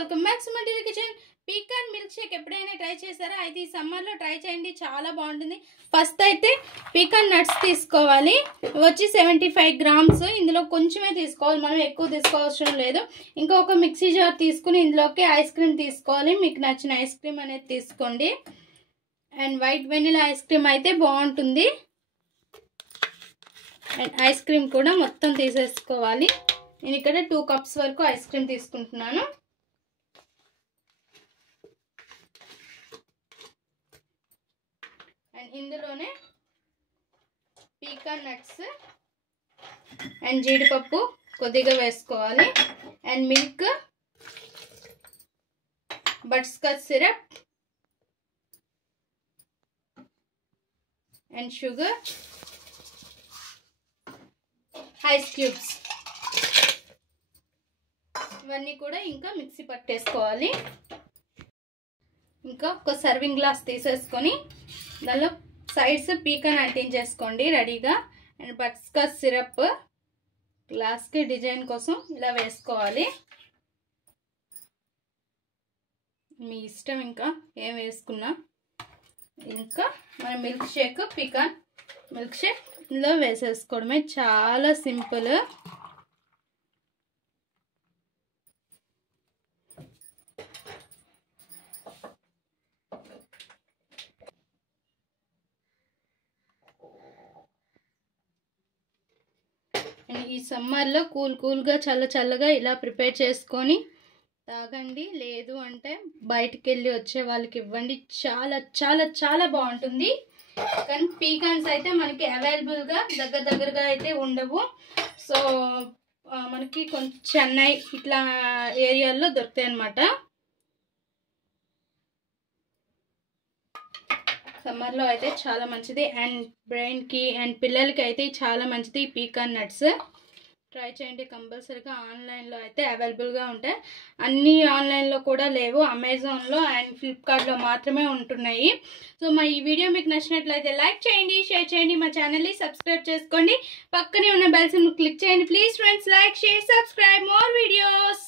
Welcome back to my daily kitchen. Pecan milk shake ఎప్పుడైనా try చేశారా? అయితే ఈ సమ్మర్లో ట్రై చేయండి, చాలా బాగుంటుంది. ఫస్ట్ అయితే పీకాన్ నట్స్ తీసుకోవాలి, వచ్చి 75 గ్రామ్స్. ఇందులో కొంచెమే తీసుకోవాలి, మనం ఎక్కువ తీసుకోవాల్సిన లేదు. ఇంకా ఒక మిక్సీ జార్ తీసుకుని ఇందులోకి ఐస్ క్రీమ్ తీసుకోవాలి. మీకు నచ్చిన ఐస్ క్రీమ్ అనేది తీసుకోండి. And white vanilla ice cream అయితే బాగుంటుంది. అండ్ ఐస్ క్రీమ్ కూడా మొత్తం తీసేసుకోవాలి. నేను ఇక్కడ 2 కప్స్ వరకు ఐస్ క్రీమ్ తీసుకుంటున్నాను. అండ్ ఇందులోనే పీకాన్ నట్స్ అండ్ జీడిపప్పు కొద్దిగా వేసుకోవాలి. And milk, butter scotch syrup and sugar, ice cubes ఇవన్నీ కూడా ఇంకా మిక్సీ పట్టేసుకోవాలి. ఇంకా ఒక సర్వింగ్ గ్లాస్ తీసేసుకొని దానిలో సైడ్స్ పీకాన్ అంటించేసుకోండి రెడీగా. అండ్ బటర్ స్కాచ్ సిరప్ గ్లాస్కి డిజైన్ కోసం ఇలా వేసుకోవాలి. మీ ఇష్టం, ఇంకా ఏం వేసుకున్నా. ఇంకా మన milk shake, pecan milk shake ఇందులో వేసేసుకోవడమే, చాలా సింపుల్. ఈ సమ్మర్లో కూల్గా చల్లగా ఇలా ప్రిపేర్ చేసుకొని తాగండి. లేదు అంటే బయటికి వెళ్ళి వచ్చే వాళ్ళకి ఇవ్వండి, చాలా చాలా చాలా బాగుంటుంది. కానీ పీకాన్స్ అయితే మనకి అవైలబుల్గా దగ్గరగా అయితే ఉండవు. సో మనకి కొంచెం చెన్నై ఇట్లా ఏరియాల్లో దొరుకుతాయి అన్నమాట. సమ్మర్లో అయితే చాలా మంచిది. అండ్ బ్రెయిన్కి అండ్ పిల్లలకి అయితే చాలా మంచిది ఈ పీకాన్ నట్స్. ట్రై చేయండి కంపల్సరీగా. ఆన్లైన్లో అయితే అవైలబుల్గా ఉంటాయి. అన్నీ ఆన్లైన్లో కూడా లేవు, అమెజాన్లో అండ్ ఫ్లిప్కార్ట్లో మాత్రమే ఉంటున్నాయి. సో మా ఈ వీడియో మీకు నచ్చినట్లయితే లైక్ చేయండి, షేర్ చేయండి, మా ఛానల్ని సబ్స్క్రైబ్ చేసుకోండి. పక్కనే ఉన్న బెల్ సింబల్ క్లిక్ చేయండి. Please friends, like, share, subscribe more videos.